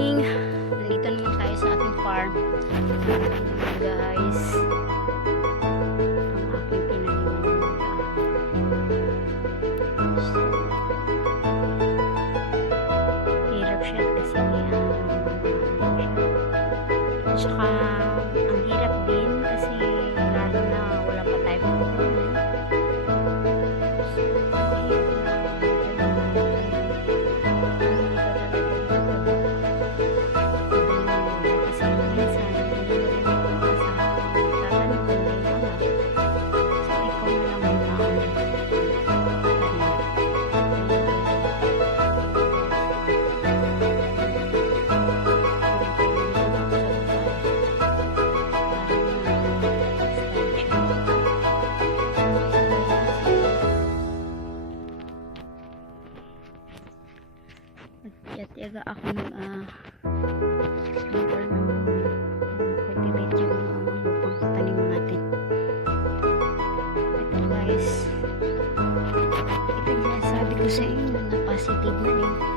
morning. Nandito naman tayo sa ating farm. Guys. Discover ng pagpipicture ng mga lupang taniman natin. Ito guys, ito yung sabi ko sa inyo na positive na rin.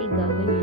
Tiga.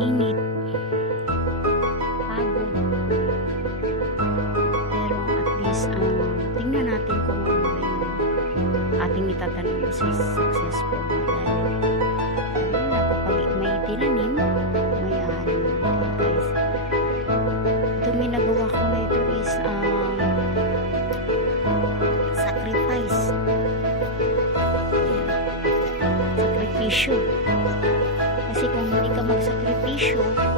init, pagod. Pero at least, um, tingnan natin kung ano ba yung ating itatanong sa successful dahil na kapag may tinanim, may aari na guys. Ito nagawa ko na is um, sacrifice. Yeah. 说。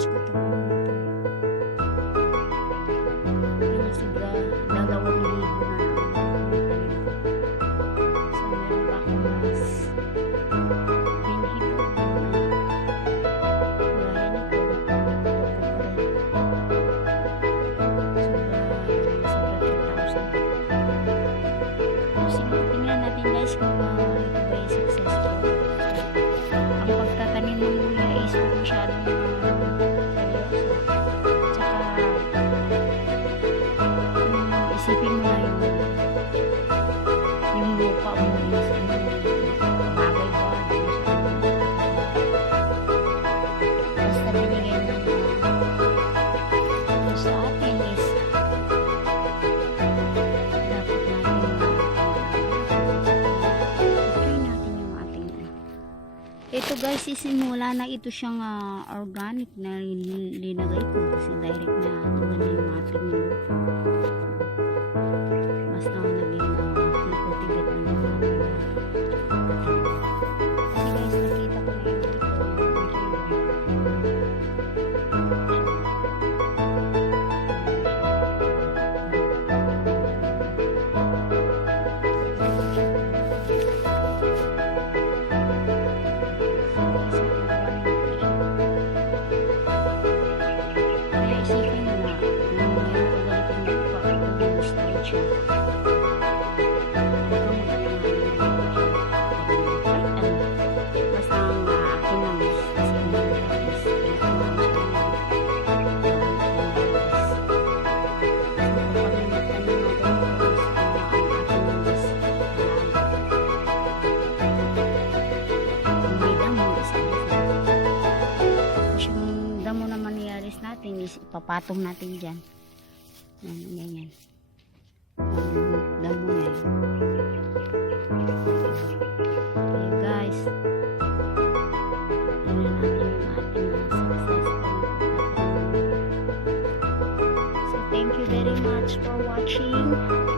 Spirit. lupa mo minsan. Bagay ko ako siya. Basta binigay sa atin is dapat natin yung ating ito guys isimula na ito siyang uh, organic na linagay ko kasi direct na organic yung ating is ipapatong natin dyan. Yan, ganyan. Damo na yun. Ayan guys. Yan na thank you very much for watching.